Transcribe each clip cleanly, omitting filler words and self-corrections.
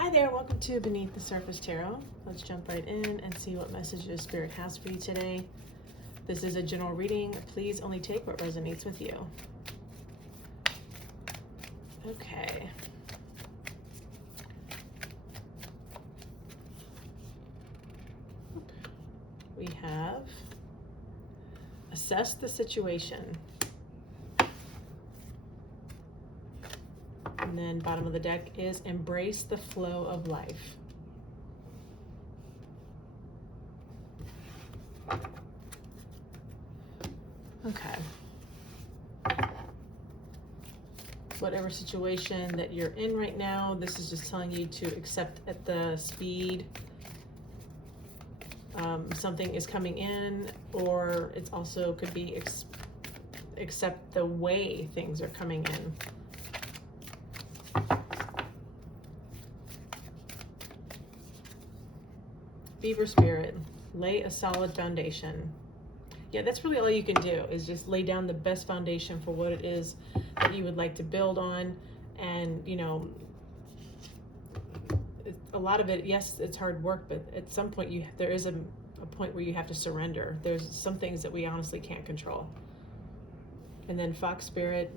Hi there, welcome to Beneath the Surface Tarot. Let's jump right in and see what messages Spirit has for you today. This is a general reading. Please only take what resonates with you. Okay. We have assess the situation. And then bottom of the deck is embrace the flow of life. Okay. Whatever situation that you're in right now, this is just telling you to accept at the speed something is coming in, or it's also could be accept the way things are coming in. Beaver Spirit, lay a solid foundation. Yeah, that's really all you can do, is just lay down the best foundation for what it is that you would like to build on. And, you know, a lot of it, yes, it's hard work, but at some point there is a point where you have to surrender. There's some things that we honestly can't control. And then Fox Spirit,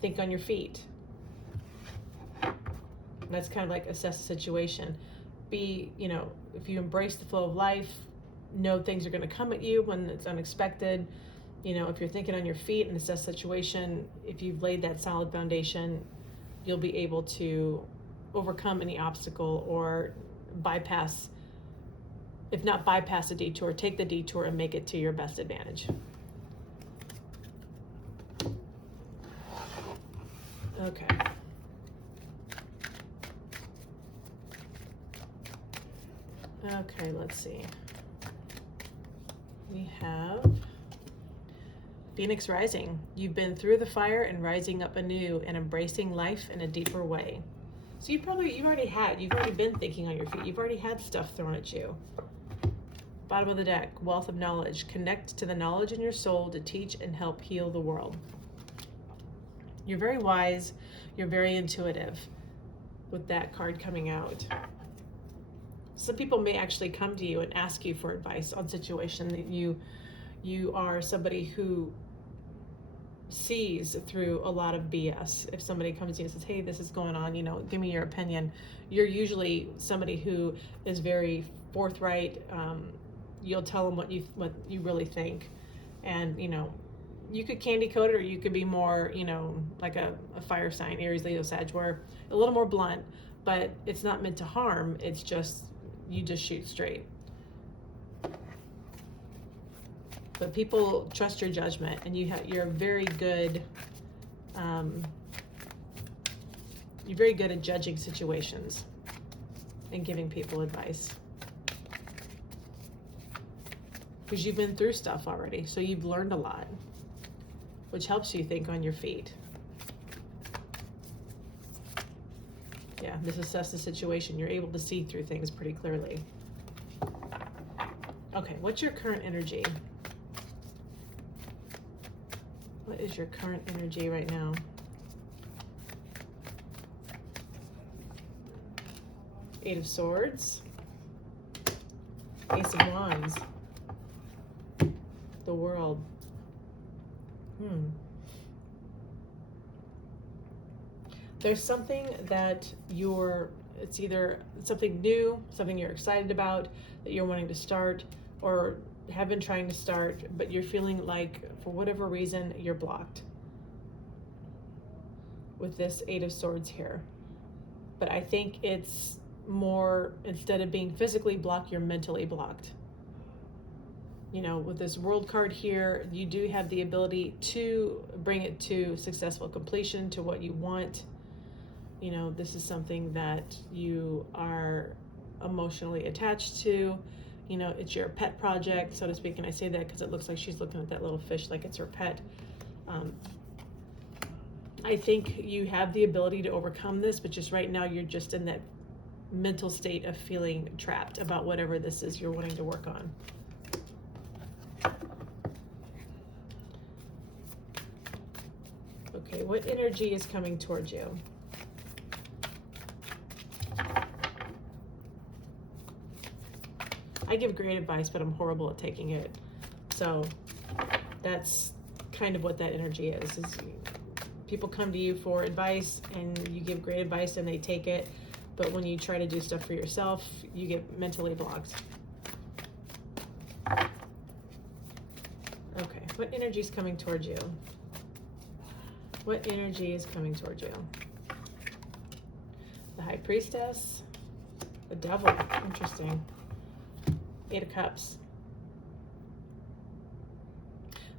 think on your feet. That's kind of like assess the situation. Be, you know, if you embrace the flow of life, know things are going to come at you when it's unexpected. You know, if you're thinking on your feet and assess the situation, if you've laid that solid foundation, you'll be able to overcome any obstacle or bypass, if not bypass a detour, take the detour and make it to your best advantage. Okay. Okay, let's see. We have Phoenix Rising. You've been through the fire and rising up anew and embracing life in a deeper way. So you've already been thinking on your feet. You've already had stuff thrown at you. Bottom of the deck, wealth of knowledge. Connect to the knowledge in your soul to teach and help heal the world. You're very wise. You're very intuitive with that card coming out. Some people may actually come to you and ask you for advice on situation that you are somebody who sees through a lot of BS. If somebody comes to you and says, hey, this is going on, you know, give me your opinion. You're usually somebody who is very forthright. You'll tell them what you really think. And, you know, you could candy coat it, or you could be more, you know, like a fire sign, Aries, Leo, Sag, where a little more blunt, but it's not meant to harm. It's just, you just shoot straight. But people trust your judgment, and you're very good. You're very good at judging situations and giving people advice, because you've been through stuff already, so you've learned a lot, which helps you think on your feet. Yeah, this assess the situation. You're able to see through things pretty clearly. Okay, what's your current energy? What is your current energy right now? Eight of Swords. Ace of Wands. The World. There's something that it's either something new, something you're excited about, that you're wanting to start, or have been trying to start, but you're feeling like, for whatever reason, you're blocked with this Eight of Swords here. But I think it's more, instead of being physically blocked, you're mentally blocked. You know, with this World card here, you do have the ability to bring it to successful completion, to what you want. You know, this is something that you are emotionally attached to. You know, it's your pet project, so to speak. And I say that because it looks like she's looking at that little fish like it's her pet. I think you have the ability to overcome this, but just right now you're just in that mental state of feeling trapped about whatever this is you're wanting to work on. Okay, what energy is coming towards you? I give great advice, but I'm horrible at taking it. So that's kind of what that energy is people come to you for advice and you give great advice and they take it. But when you try to do stuff for yourself, you get mentally blocked. Okay, what energy is coming towards you? What energy is coming towards you? The High Priestess, the Devil, interesting. 8 of Cups.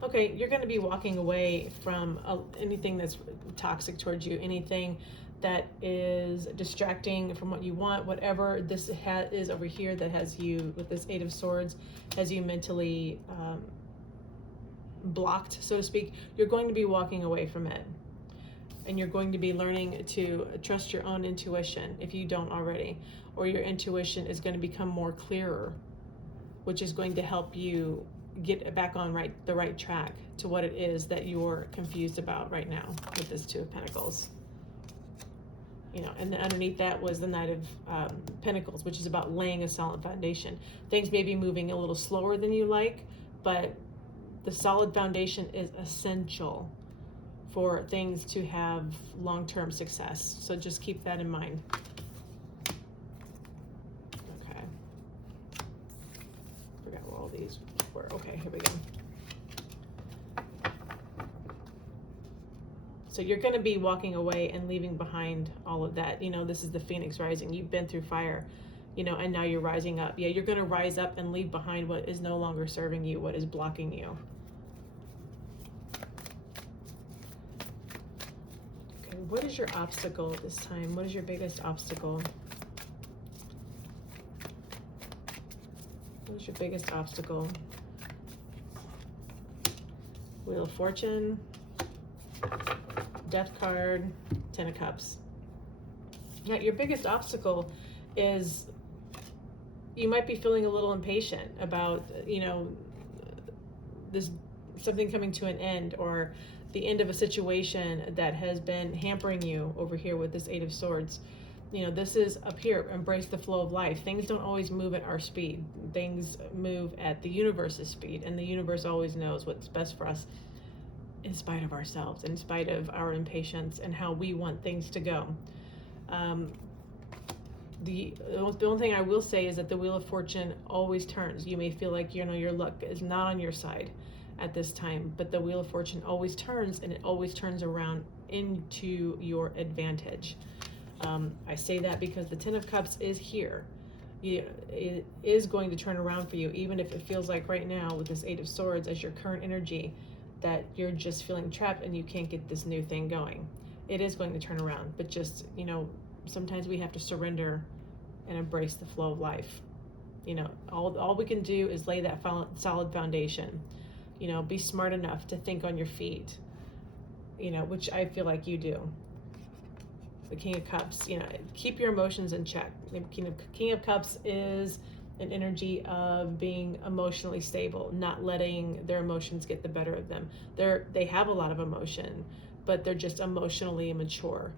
Okay, you're going to be walking away from anything that's toxic towards you, anything that is distracting from what you want, whatever this is over here that has you, with this 8 of Swords, has you mentally blocked, so to speak. You're going to be walking away from it. And you're going to be learning to trust your own intuition if you don't already. Or your intuition is going to become more clearer, which is going to help you get back on the right track to what it is that you're confused about right now with this 2 of Pentacles. You know, and underneath that was the Knight of Pentacles, which is about laying a solid foundation. Things may be moving a little slower than you like, but the solid foundation is essential for things to have long-term success. So just keep that in mind. Okay. Forgot where all these were. Okay, here we go. So you're going to be walking away and leaving behind all of that. You know, this is the Phoenix rising. You've been through fire, you know, and now you're rising up. Yeah, you're going to rise up and leave behind what is no longer serving you, what is blocking you. Okay, what is your obstacle this time? What is your biggest obstacle? What is your biggest obstacle? Wheel of Fortune. Death card, 10 of Cups. Now, your biggest obstacle is you might be feeling a little impatient about, you know, this something coming to an end, or the end of a situation that has been hampering you over here with this 8 of Swords. You know, this is up here, embrace the flow of life. Things don't always move at our speed. Things move at the universe's speed, and the universe always knows what's best for us, in spite of ourselves, in spite of our impatience and how we want things to go. The only thing I will say is that the Wheel of Fortune always turns. You may feel like, you know, your luck is not on your side at this time, but the Wheel of Fortune always turns, and it always turns around into your advantage. I say that because the 10 of Cups is here. It is going to turn around for you, even if it feels like right now with this 8 of Swords as your current energy, that you're just feeling trapped and you can't get this new thing going. It is going to turn around, but just, you know, sometimes we have to surrender and embrace the flow of life. You know, all we can do is lay that solid foundation. You know, be smart enough to think on your feet, you know, which I feel like you do. The King of Cups, you know, keep your emotions in check. King of Cups is an energy of being emotionally stable, not letting their emotions get the better of them. They have a lot of emotion, but they're just emotionally immature.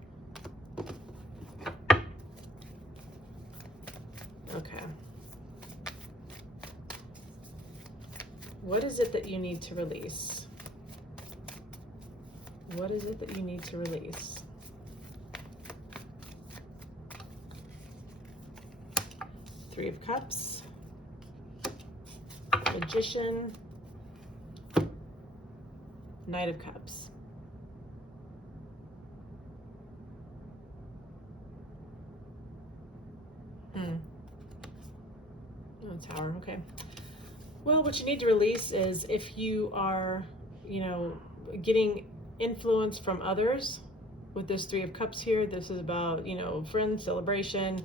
Okay. What is it that you need to release? What is it that you need to release? Three of Cups, Magician, Knight of Cups. Oh, Tower, okay. Well, what you need to release is if you are, you know, getting influence from others with this Three of Cups here. This is about, you know, friends, celebration.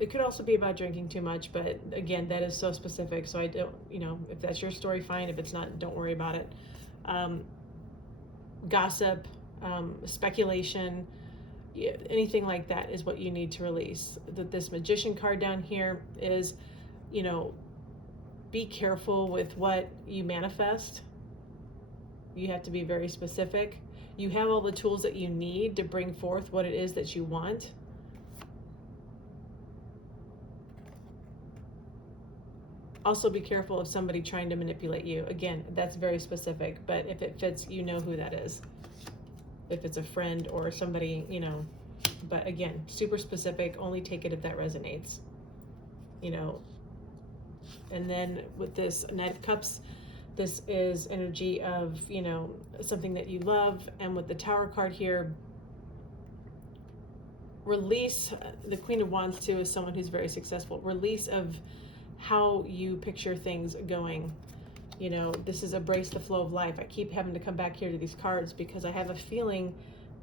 It could also be about drinking too much, but again, that is so specific. So I don't, you know, if that's your story, fine. If it's not, don't worry about it. Gossip, speculation, anything like that is what you need to release. This Magician card down here is, you know, be careful with what you manifest. You have to be very specific. You have all the tools that you need to bring forth what it is that you want. Also be careful of somebody trying to manipulate you. Again, that's very specific, but if it fits, you know who that is. If it's a friend or somebody, you know, but again, super specific, only take it if that resonates, you know. And then with this Knight of Cups, this is energy of, you know, something that you love. And with the Tower card here, release. The Queen of Wands too is someone who's very successful. Release of how you picture things going. You know, this is embrace the flow of life. I keep having to come back here to these cards because I have a feeling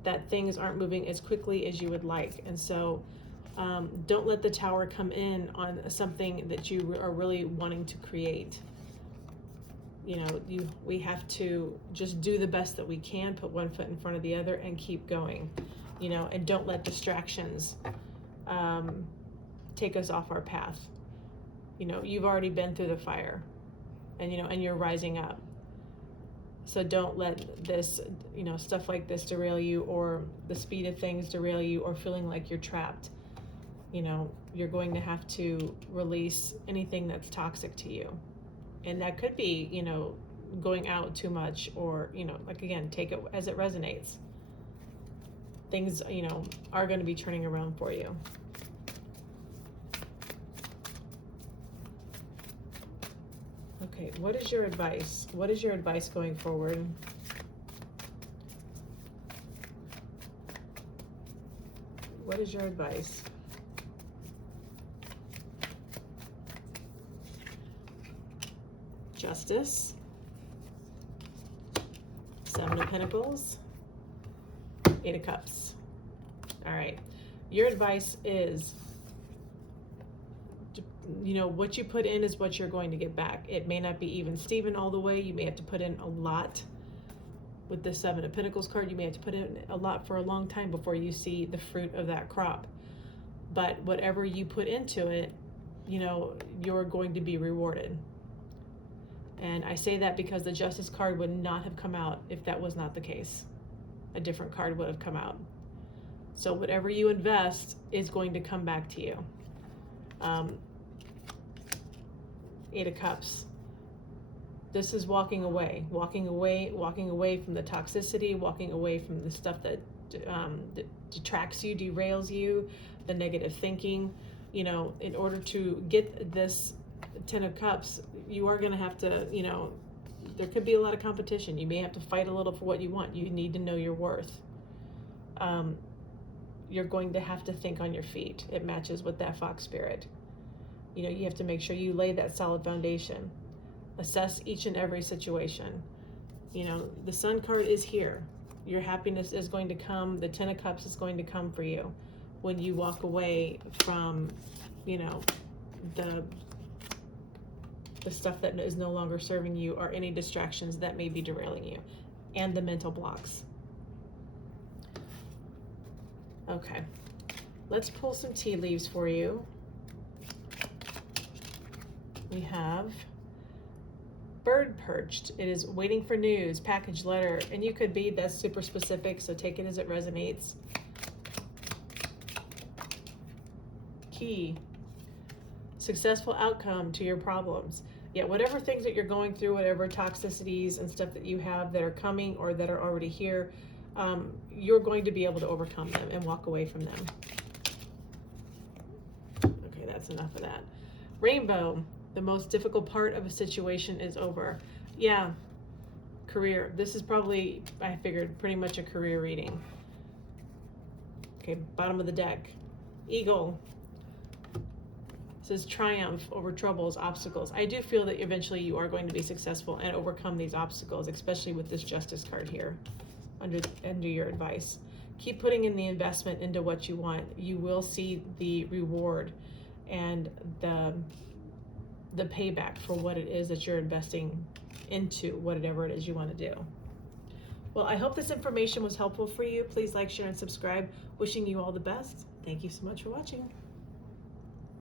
that things aren't moving as quickly as you would like. And so don't let the Tower come in on something that you are really wanting to create. You know, we have to just do the best that we can, put one foot in front of the other and keep going, you know, and don't let distractions take us off our path. You know, you've already been through the fire and, you know, and you're rising up. So don't let this, you know, stuff like this derail you, or the speed of things derail you, or feeling like you're trapped. You know, you're going to have to release anything that's toxic to you. And that could be, you know, going out too much, or, you know, like, again, take it as it resonates. Things, you know, are going to be turning around for you. Okay, what is your advice? What is your advice going forward? What is your advice? Justice. Seven of Pentacles. Eight of Cups. All right. Your advice is, you know, what you put in is what you're going to get back. It may not be even Steven all the way. You may have to put in a lot. With the Seven of Pentacles card, you may have to put in a lot for a long time before you see the fruit of that crop. But whatever you put into it, you know, you're going to be rewarded. And I say that because the Justice card would not have come out if that was not the case. A different card would have come out. So whatever you invest is going to come back to you. Eight of Cups. This is walking away from the toxicity, walking away from the stuff that detracts you, derails you, the negative thinking. You know, in order to get this Ten of Cups, you are going to have to, you know, there could be a lot of competition. You may have to fight a little for what you want. You need to know your worth. You're going to have to think on your feet. It matches with that Fox spirit. You know, you have to make sure you lay that solid foundation. Assess each and every situation. You know, the Sun card is here. Your happiness is going to come. The Ten of Cups is going to come for you when you walk away from, you know, the stuff that is no longer serving you, or any distractions that may be derailing you, and the mental blocks. Okay, let's pull some tea leaves for you. We have bird perched. It is waiting for news, package, letter, and you could be, that's super specific, so take it as it resonates. Key, successful outcome to your problems. Yeah, whatever things that you're going through, whatever toxicities and stuff that you have that are coming or that are already here, you're going to be able to overcome them and walk away from them. Okay, that's enough of that. Rainbow, the most difficult part of a situation is over. Yeah, career. This is probably, I figured, pretty much a career reading. Okay, bottom of the deck. Eagle. Says triumph over troubles, obstacles. I do feel that eventually you are going to be successful and overcome these obstacles, especially with this Justice card here under your advice. Keep putting in the investment into what you want. You will see the reward and the payback for what it is that you're investing into, whatever it is you want to do. Well, I hope this information was helpful for you. Please like, share, and subscribe. Wishing you all the best. Thank you so much for watching.